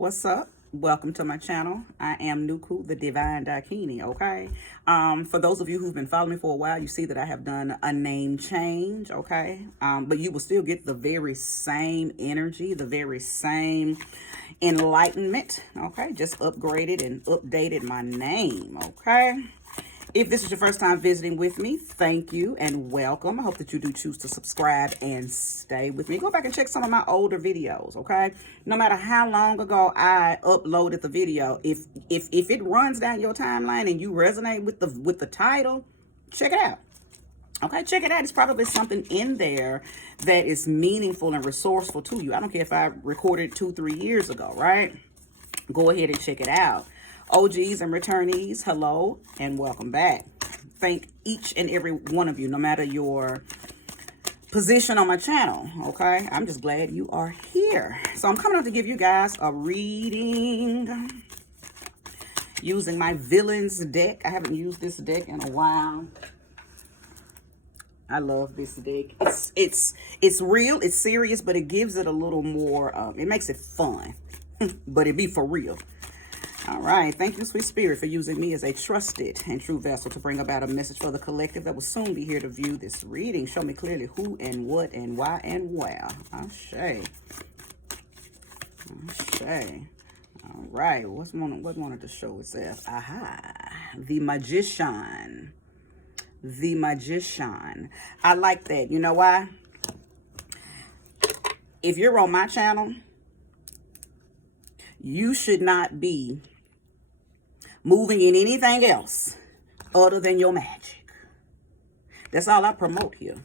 What's up? Welcome to my channel. I am Nuku, the Divine Dakini, okay? For those of you who've been following me for a while, you see that I have done a name change, okay? But you will still get the very same energy, the very same enlightenment, okay? Just upgraded and updated my name, okay? If this is your first time visiting with me, thank you and welcome. I hope that you do choose to subscribe and stay with me. Go back and check some of my older videos, okay? No matter how long ago I uploaded the video, if it runs down your timeline and you resonate with the title, check it out. Okay, check it out. It's probably something in there that is meaningful and resourceful to you. I don't care if I recorded 2-3 years ago, right? Go ahead and check it out. OGs and returnees, hello and welcome back. Thank each and every one of you, no matter your position on my channel, okay? I'm just glad you are here. So I'm coming up to give you guys a reading using my Villains deck. I haven't used this deck in a while. I love this deck. It's real, it's serious, but it gives it a little more, it makes it fun, but it be for real. All right. Thank you, sweet spirit, for using me as a trusted and true vessel to bring about a message for the collective that will soon be here to view this reading. Show me clearly who and what and why and where. Ashe. Ashe. All right. What wanted to show itself? Aha. The Magician. The Magician. I like that. You know why? If you're on my channel, you should not be moving in anything else other than your magic. That's all I promote here.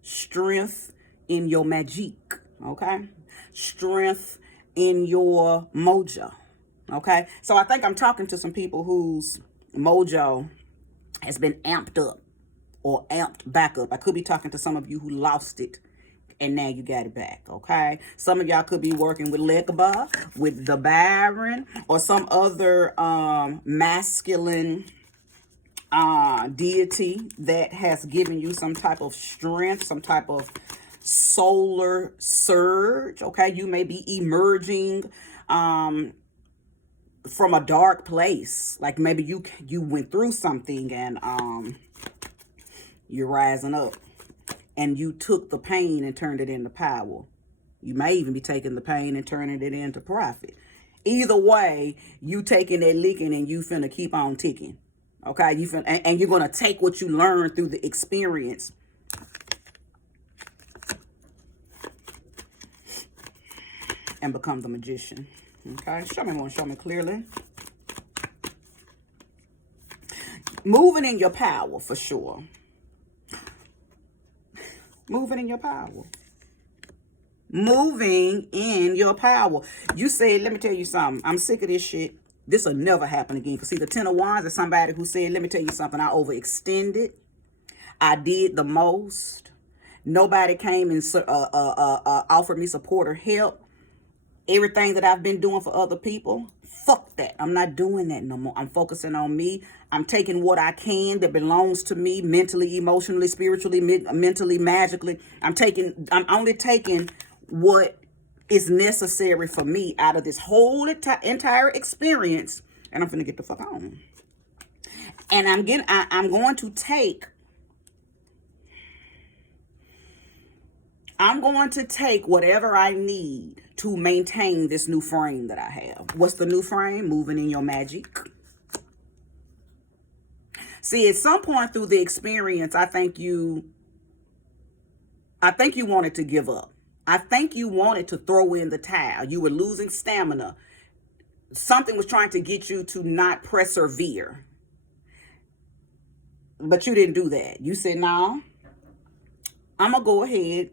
Strength in your magic, okay? Strength in your mojo, okay? So I think I'm talking to some people whose mojo has been amped up or amped back up. I could be talking to some of you who lost it and now you got it back, okay? Some of y'all could be working with Lekaba, with the Baron, or some other masculine deity that has given you some type of strength, some type of solar surge, okay? You may be emerging from a dark place. Like maybe you went through something and you're rising up. And you took the pain and turned it into power. You may even be taking the pain and turning it into profit. Either way, you taking that licking and you finna keep on ticking. Okay? And you're going to take what you learned through the experience and become the magician. Okay? Show me more. Show me clearly. Moving in your power for sure. Moving in your power. Moving in your power. You said, let me tell you something. I'm sick of this shit. This will never happen again. Because see, the Ten of Wands is somebody who said, let me tell you something. I overextended. I did the most. Nobody came and offered me support or help. Everything that I've been doing for other people, fuck that. I'm not doing that no more. I'm focusing on me. I'm taking what I can that belongs to me mentally, emotionally, spiritually, mentally, magically. I'm only taking what is necessary for me out of this whole entire experience, and I'm finna get the fuck on. And I'm going to take whatever I need to maintain this new frame that I have. What's the new frame? Moving in your magic. See, at some point through the experience, I think you wanted to give up. I think you wanted to throw in the towel. You were losing stamina. Something was trying to get you to not persevere. But you didn't do that. You said, no, I'm going to go ahead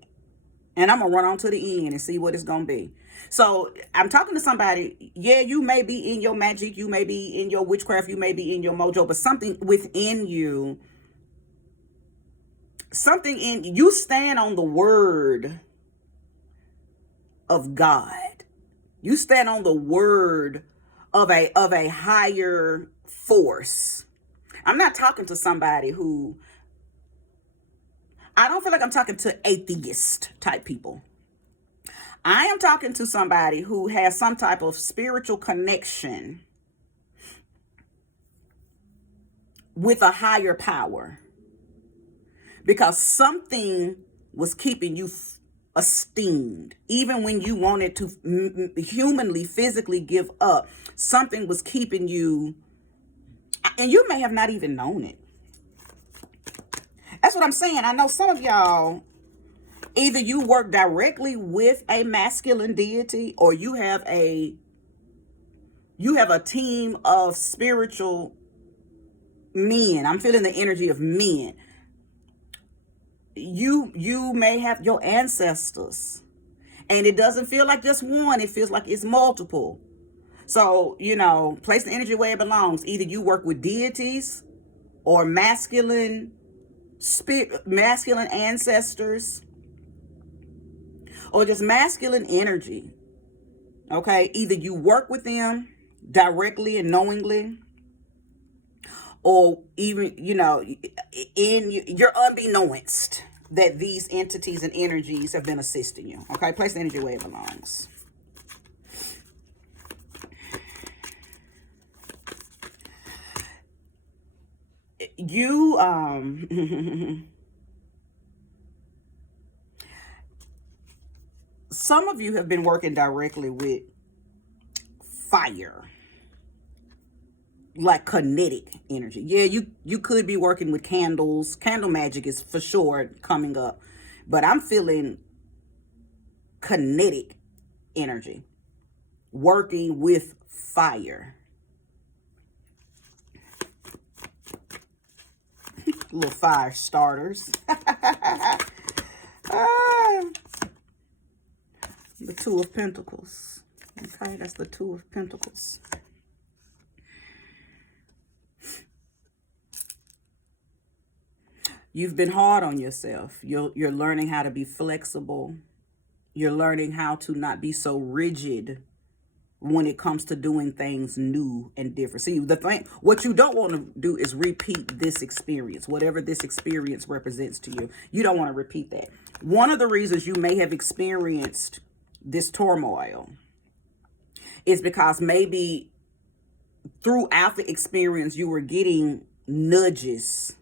and I'm going to run on to the end and see what it's going to be. So I'm talking to somebody. Yeah, you may be in your magic. You may be in your witchcraft. You may be in your mojo. But something within you, you stand on the word of God. You stand on the word of a higher force. I'm not talking to somebody who, I don't feel like I'm talking to atheist type people. I am talking to somebody who has some type of spiritual connection with a higher power, because something was keeping you esteemed. Even when you wanted to humanly, physically give up, something was keeping you, and you may have not even known it. That's what I'm saying. I know some of y'all, either you work directly with a masculine deity, or you have a team of spiritual men. I'm feeling the energy of men. You may have your ancestors, and it doesn't feel like just one, it feels like it's multiple. So, place the energy where it belongs. Either you work with deities or masculine ancestors, or just masculine energy. Okay, either you work with them directly and knowingly, or even, in your unbeknownst that these entities and energies have been assisting you. Okay, place the energy where it belongs. You, some of you have been working directly with fire, like kinetic energy. Yeah, you could be working with candles. Candle magic is for sure coming up, but I'm feeling kinetic energy, working with fire. Little fire starters. The Two of Pentacles. Okay, that's the Two of Pentacles. You've been hard on yourself. You're learning how to be flexible. You're learning how to not be so rigid when it comes to doing things new and different. See, what you don't want to do is repeat this experience, whatever this experience represents to you. You don't want to repeat that. One of the reasons you may have experienced this turmoil is because maybe throughout the experience you were getting nudges,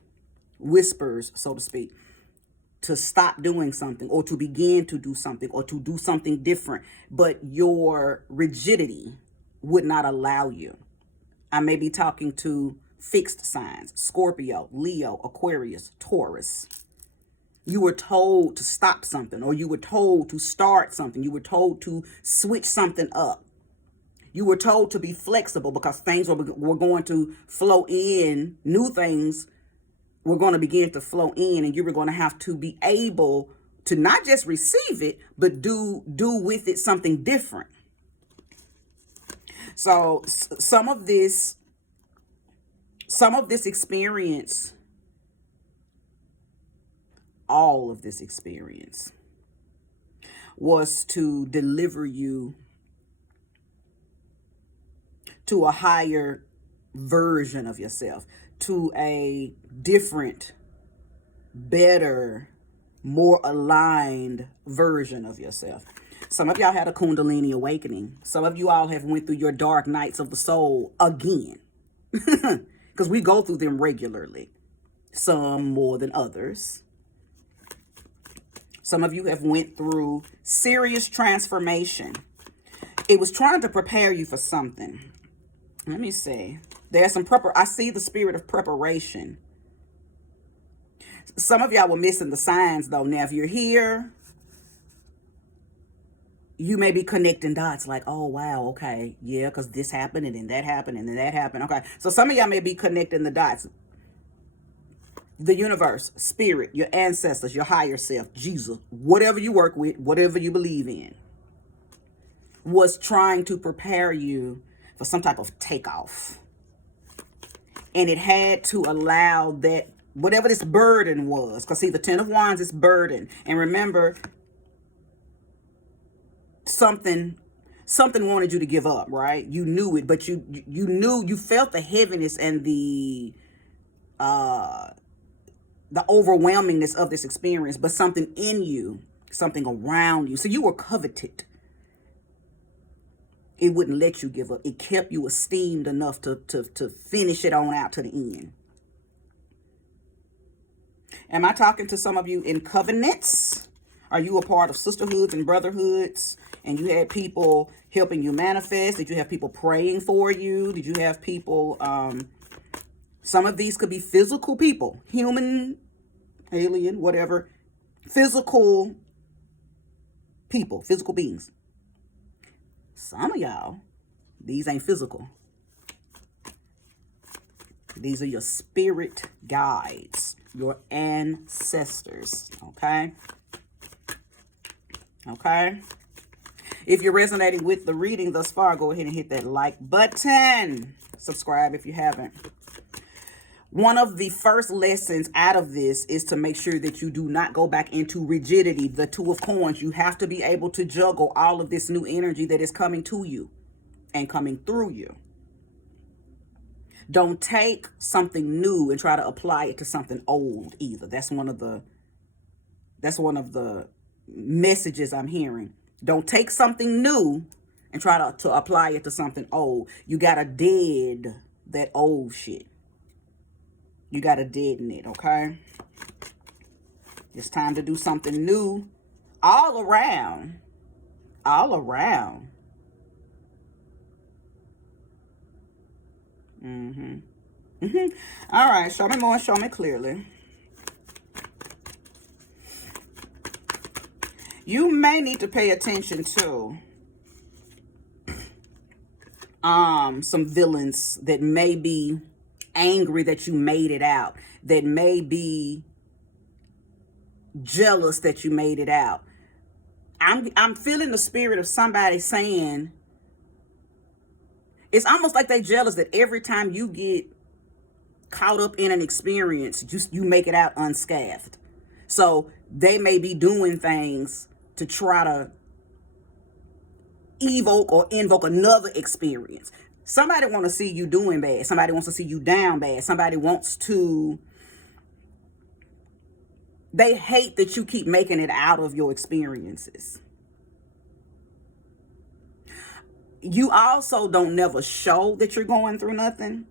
whispers, so to speak, to stop doing something, or to begin to do something, or to do something different, but your rigidity would not allow you. I may be talking to fixed signs: Scorpio, Leo, Aquarius, Taurus. You were told to stop something, or you were told to start something. You were told to switch something up. You were told to be flexible because things were going to flow in. New things were going to begin to flow in, and you were going to have to be able to not just receive it, but do with it something different. So some of this experience, all of this experience, was to deliver you to a higher version of yourself, to a different, better, more aligned version of yourself. Some of y'all had a Kundalini awakening. Some of you all have went through your dark nights of the soul again, because we go through them regularly, some more than others. Some of you have went through serious transformation. It was trying to prepare you for something. Let me see. There's some I see the spirit of preparation. Some of y'all were missing the signs, though. Now, if you're here, you may be connecting dots like, oh, wow, okay, yeah, because this happened, and then that happened, and then that happened. Okay, so some of y'all may be connecting the dots. The universe, spirit, your ancestors, your higher self, Jesus, whatever you work with, whatever you believe in, was trying to prepare you for some type of takeoff. And it had to allow that, whatever this burden was, because see, the Ten of Wands is burden. And remember, something wanted you to give up, right? You knew it, but you knew, you felt the heaviness and the overwhelmingness of this experience, but something in you, something around you. So you were coveted. It wouldn't let you give up. It kept you esteemed enough to finish it on out to the end. Am I talking to some of you in covenants? Are you a part of sisterhoods and brotherhoods? And you had people helping you manifest? Did you have people praying for you? Did you have people, some of these could be physical people, human, alien, whatever, physical people, physical beings. Some of y'all, these ain't physical. These are your spirit guides, your ancestors, okay? Okay? If you're resonating with the reading thus far, go ahead and hit that like button. Subscribe if you haven't. One of the first lessons out of this is to make sure that you do not go back into rigidity, the Two of Coins. You have to be able to juggle all of this new energy that is coming to you and coming through you. Don't take something new and try to apply it to something old either. That's one of the messages I'm hearing. Don't take something new and try to apply it to something old. You got to dead that old shit. You got to deaden it, okay? It's time to do something new all around. All around. All right, show me more and show me clearly. You may need to pay attention to some villains that may be angry that you made it out, that may be jealous that you made it out. I'm feeling the spirit of somebody saying, it's almost like they jealous that every time you get caught up in an experience, you make it out unscathed. So they may be doing things to try to evoke or invoke another experience. Somebody want to see you doing bad. Somebody wants to see you down bad. Somebody wants to, they hate that you keep making it out of your experiences. You also don't never show that you're going through nothing.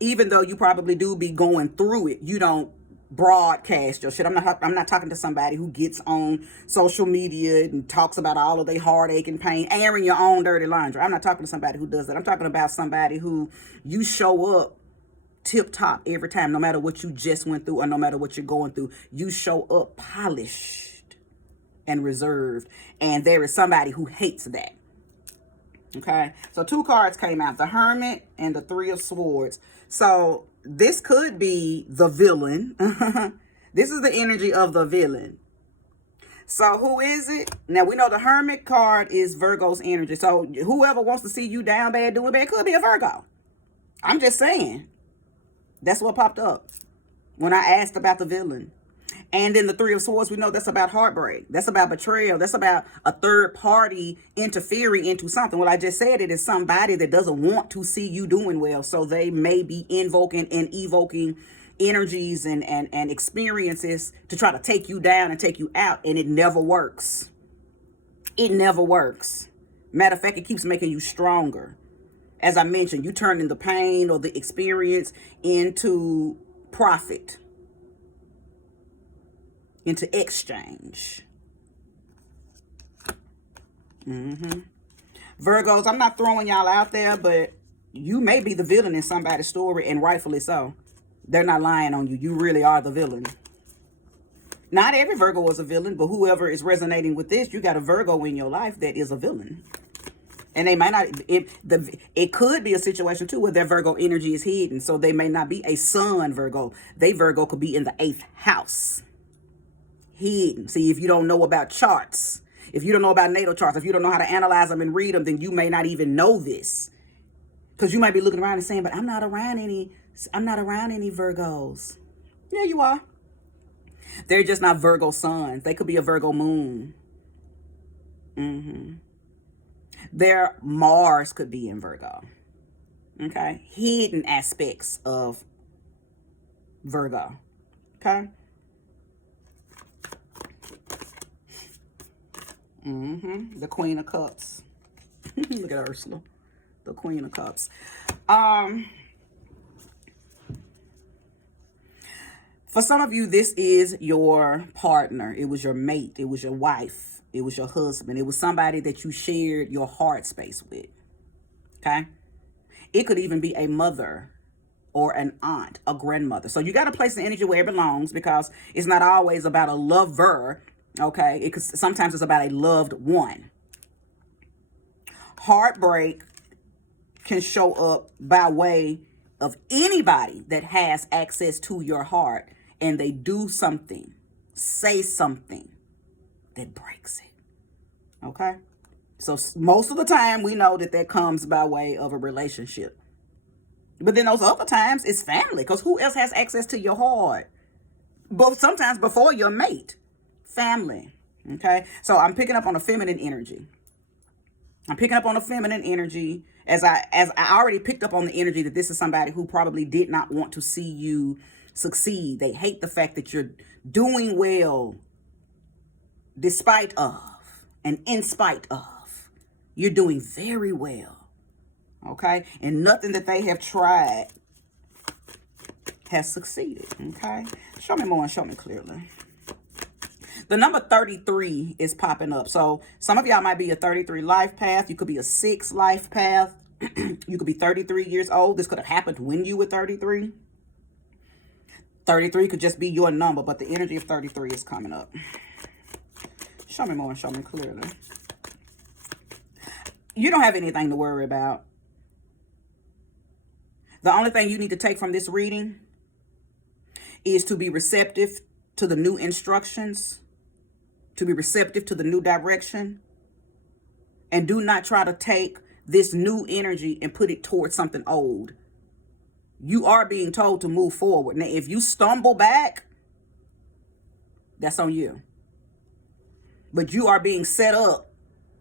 Even though you probably do be going through it, you don't broadcast your shit. I'm not talking to somebody who gets on social media and talks about all of their heartache and pain, airing your own dirty laundry. I'm not talking to somebody who does that. I'm talking about somebody who you show up tip top every time, no matter what you just went through or no matter what you're going through. You show up polished and reserved, and there is somebody who hates that. Okay, so two cards came out, the Hermit and the Three of Swords. So this could be the villain. This is the energy of the villain. So who is it? Now, we know the Hermit card is Virgo's energy. So whoever wants to see you down bad, doing bad, could be a Virgo. I'm just saying. That's what popped up when I asked about the villain. And then the Three of Swords, we know that's about heartbreak. That's about betrayal. That's about a third party interfering into something. Well, I just said it is somebody that doesn't want to see you doing well. So they may be invoking and evoking energies and experiences to try to take you down and take you out. And it never works. It never works. Matter of fact, it keeps making you stronger. As I mentioned, you turning the pain or the experience into profit, into exchange. Virgos, I'm not throwing y'all out there, but you may be the villain in somebody's story, and rightfully so. They're not lying on you. You really are the villain. Not every Virgo is a villain, but whoever is resonating with this, you got a Virgo in your life that is a villain. And they might not, it could be a situation too where their Virgo energy is hidden. So they may not be a sun Virgo. They Virgo could be in the 8th house. Hidden. See, if you don't know about charts, if you don't know about natal charts, if you don't know how to analyze them and read them, then you may not even know this. Because you might be looking around and saying, but I'm not around any Virgos. Yeah, you are. They're just not Virgo suns. They could be a Virgo moon. Their Mars could be in Virgo. Okay. Hidden aspects of Virgo. Okay. The Queen of Cups. Look at Ursula, the Queen of Cups. For some of you, this is your partner. It was your mate. It was your wife. It was your husband. It was somebody that you shared your heart space with. Okay? It could even be a mother or an aunt, a grandmother. So you got to place the energy where it belongs, because it's not always about a lover. Okay? Sometimes it's about a loved one. Heartbreak can show up by way of anybody that has access to your heart, and they do something, say something that breaks it. Okay? So most of the time we know that comes by way of a relationship. But then those other times it's family, because who else has access to your heart? But sometimes before your mate, family. Okay? So I'm picking up on a feminine energy. As I already picked up on the energy that this is somebody who probably did not want to see you succeed. They hate the fact that you're doing well despite of and in spite of. You're doing very well. Okay? And nothing that they have tried has succeeded. Okay? Show me more and show me clearly. The number 33 is popping up. So some of y'all might be a 33 life path. You could be a 6 life path. You could be 33 years old. This could have happened when you were 33. 33 could just be your number, but the energy of 33 is coming up. Show me more and show me clearly. You don't have anything to worry about. The only thing you need to take from this reading is to be receptive to the new instructions, to be receptive to the new direction, and do not try to take this new energy and put it towards something old. You are being told to move forward. Now, if you stumble back, that's on you. But you are being set up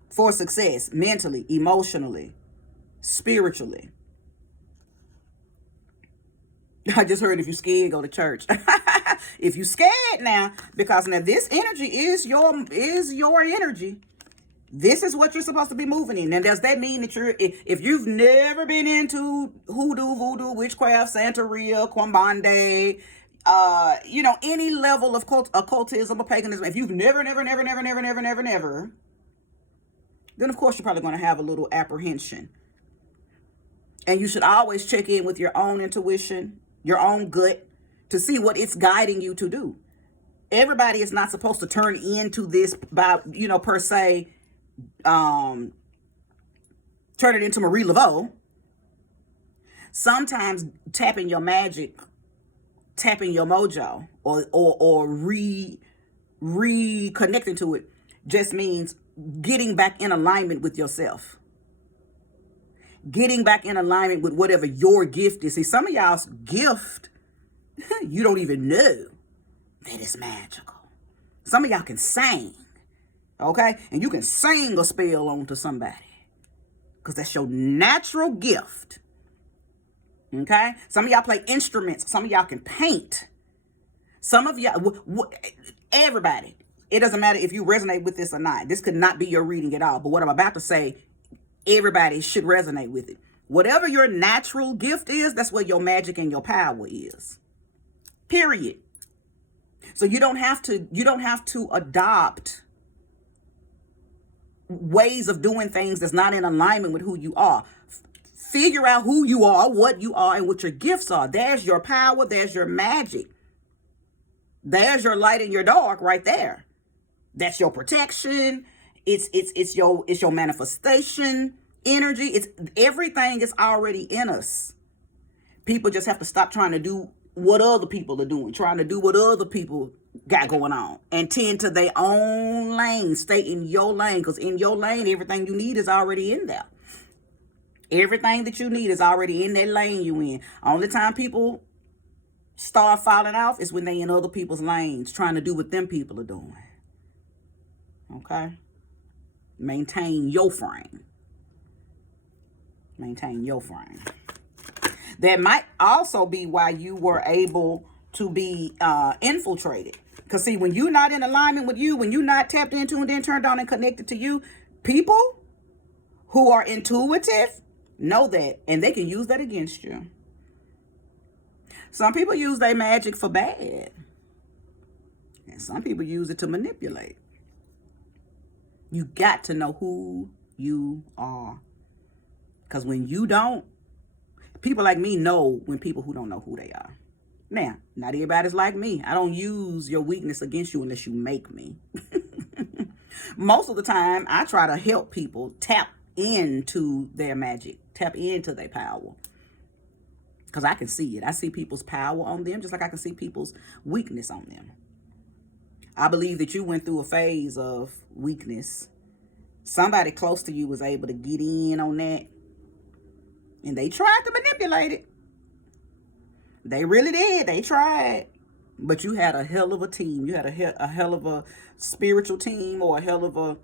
for success mentally, emotionally, spiritually. I just heard if you're scared, go to church. If you're scared now, because now this energy is your energy. This is what you're supposed to be moving in. And does that mean that if you've never been into hoodoo, voodoo, witchcraft, Santeria, Kwambande, any level of occultism or paganism, if you've never, then of course you're probably going to have a little apprehension. And you should always check in with your own intuition, your own gut, to see what it's guiding you to do. Everybody is not supposed to turn into this by, per se, turn it into Marie Laveau. Sometimes tapping your magic, tapping your mojo, or reconnecting to it just means getting back in alignment with yourself. Getting back in alignment with whatever your gift is. See, some of y'all's gift, you don't even know that it's magical. Some of y'all can sing, okay? And you can sing a spell onto somebody, because that's your natural gift, okay? Some of y'all play instruments. Some of y'all can paint. Some of y'all, everybody, it doesn't matter if you resonate with this or not. This could not be your reading at all. But what I'm about to say, everybody should resonate with it. Whatever your natural gift is, that's where your magic and your power is. Period. So you don't have to adopt ways of doing things that's not in alignment with who you are. Figure out who you are, what you are, and what your gifts are. There's your power, there's your magic. There's your light and your dark right there. That's your protection. It's your manifestation energy. It's everything is already in us. People just have to stop trying to do what other people are doing, trying to do what other people got going on, and tend to their own lane. Stay in your lane, because in your lane, everything you need is already in there. Everything that you need is already in that lane you in. Only time people start falling off is when they in other people's lanes, trying to do what them people are doing. Okay? Maintain your frame. Maintain your frame. That might also be why you were able to be infiltrated. Because see, when you're not in alignment with you, when you're not tapped into and then turned on and connected to you, people who are intuitive know that, and they can use that against you. Some people use their magic for bad, and some people use it to manipulate. You got to know who you are, because when you don't, people like me know when people who don't know who they are. Now, not everybody's like me. I don't use your weakness against you unless you make me. Most of the time, I try to help people tap into their magic, tap into their power. Because I can see it. I see people's power on them just like I can see people's weakness on them. I believe that you went through a phase of weakness. Somebody close to you was able to get in on that. And they tried to manipulate it. They really did. They tried. But you had a hell of a team. You had a hell of a spiritual team, or a hell of a...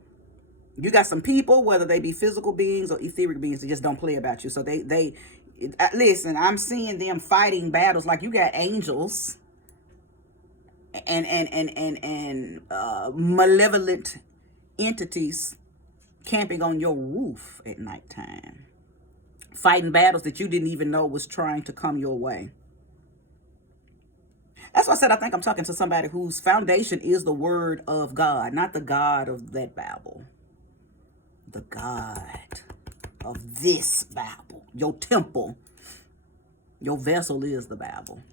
You got some people, whether they be physical beings or etheric beings, that just don't play about you. So they listen, I'm seeing them fighting battles like you got angels and malevolent entities camping on your roof at nighttime, fighting battles that you didn't even know was trying to come your way. That's why I said I think I'm talking to somebody whose foundation is the word of God, not the God of that Bible. The God of this Bible. Your temple, your vessel is the Bible,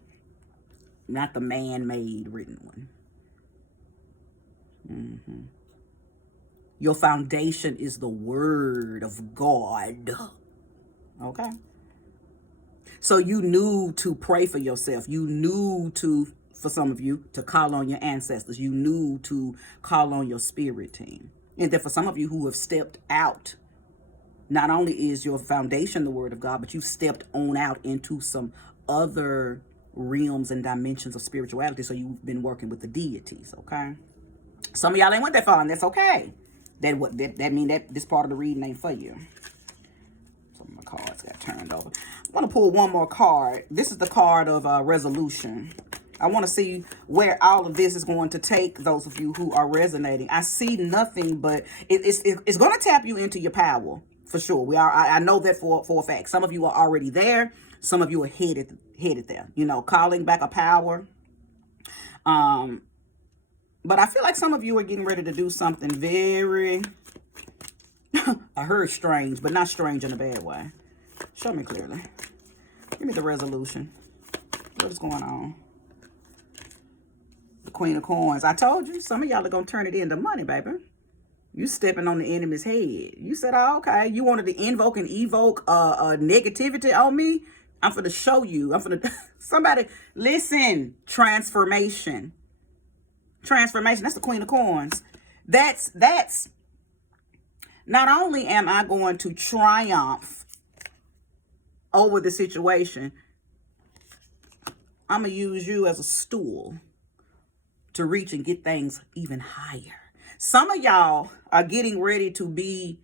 not the man-made written one. Your foundation is the word of God. Okay? So you knew to pray for yourself. You knew to, for some of you, to call on your ancestors. You knew to call on your spirit team. And then for some of you who have stepped out, not only is your foundation the word of God, but you've stepped on out into some other realms and dimensions of spirituality. So you've been working with the deities, okay? Some of y'all ain't went that far, and that's okay. That mean that this part of the reading ain't for you. Some of my cards got turned over. I want to pull one more card. This is the card of resolution. I want to see where all of this is going to take those of you who are resonating. I see nothing, but it's going to tap you into your power for sure. I know that for a fact. Some of you are already there. Some of you are headed there. You know, calling back a power. But I feel like some of you are getting ready to do something very... I heard strange, but not strange in a bad way. Show me clearly. Give me the resolution. What is going on? The Queen of Coins. I told you, some of y'all are going to turn it into money, baby. You stepping on the enemy's head. You said, oh, okay. You wanted to invoke and evoke negativity on me? I'm going to show you. Somebody, listen. Transformation. Transformation. That's the Queen of Coins. That's... Not only am I going to triumph over the situation, I'm going to use you as a stool to reach and get things even higher. Some of y'all are getting ready to be,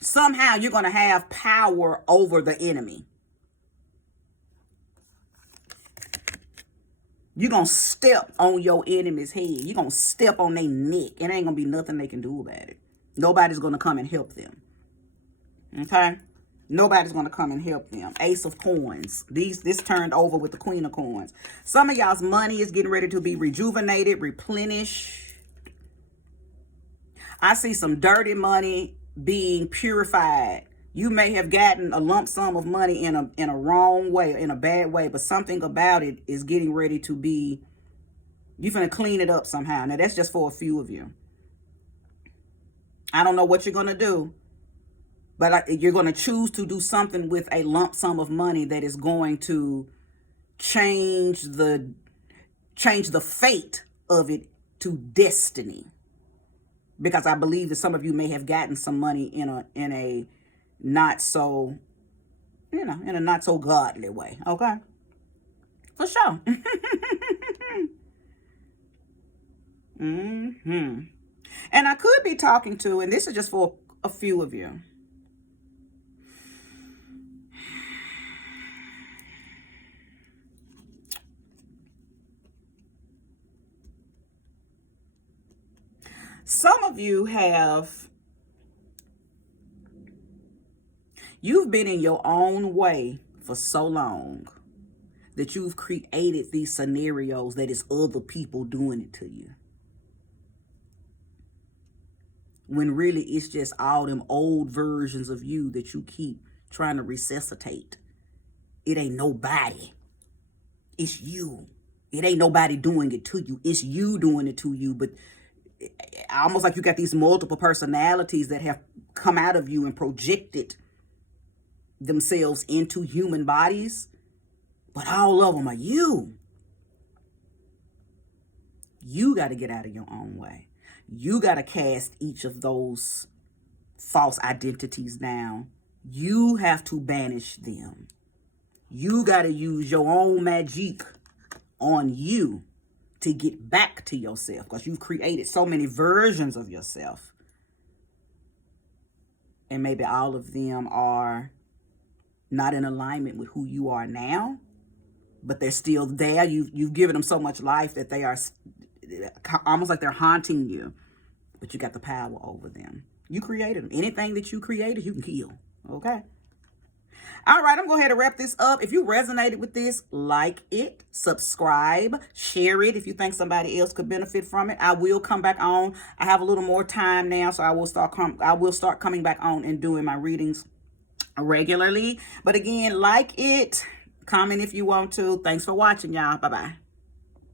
somehow you're going to have power over the enemy. You're going to step on your enemy's head. You're going to step on their neck. It ain't going to be nothing they can do about it. Nobody's going to come and help them. Okay? Nobody's going to come and help them. Ace of Coins. This turned over with the Queen of Coins. Some of y'all's money is getting ready to be rejuvenated, replenished. I see some dirty money being purified. You may have gotten a lump sum of money in a wrong way, in a bad way, but something about it is getting ready to be, you're going to clean it up somehow. Now, that's just for a few of you. I don't know what you're going to do, but you're going to choose to do something with a lump sum of money that is going to change the fate of it to destiny. Because I believe that some of you may have gotten some money in a not so, in a not so godly way. Okay? For sure. And I could be talking to, and this is just for a few of you. Some of you have You've been in your own way for so long that you've created these scenarios that it's other people doing it to you. When really it's just all them old versions of you that you keep trying to resuscitate. It ain't nobody. It's you. It ain't nobody doing it to you. It's you doing it to you. But almost like you got these multiple personalities that have come out of you and projected themselves into human bodies. But all of them are you. You got to get out of your own way. You got to cast each of those false identities down. You have to banish them. You got to use your own magic on you to get back to yourself, because you've created so many versions of yourself. And maybe all of them are not in alignment with who you are now, but they're still there. You've given them so much life that they are almost like they're haunting you, but you got the power over them. You created them. Anything that you created, you can kill. Okay? All right, I'm going to go ahead and wrap this up. If you resonated with this, like it, subscribe, share it if you think somebody else could benefit from it. I will come back on. I have a little more time now, so I will start coming back on and doing my readings regularly. But again, like it, comment if you want to. Thanks for watching, y'all. Bye-bye.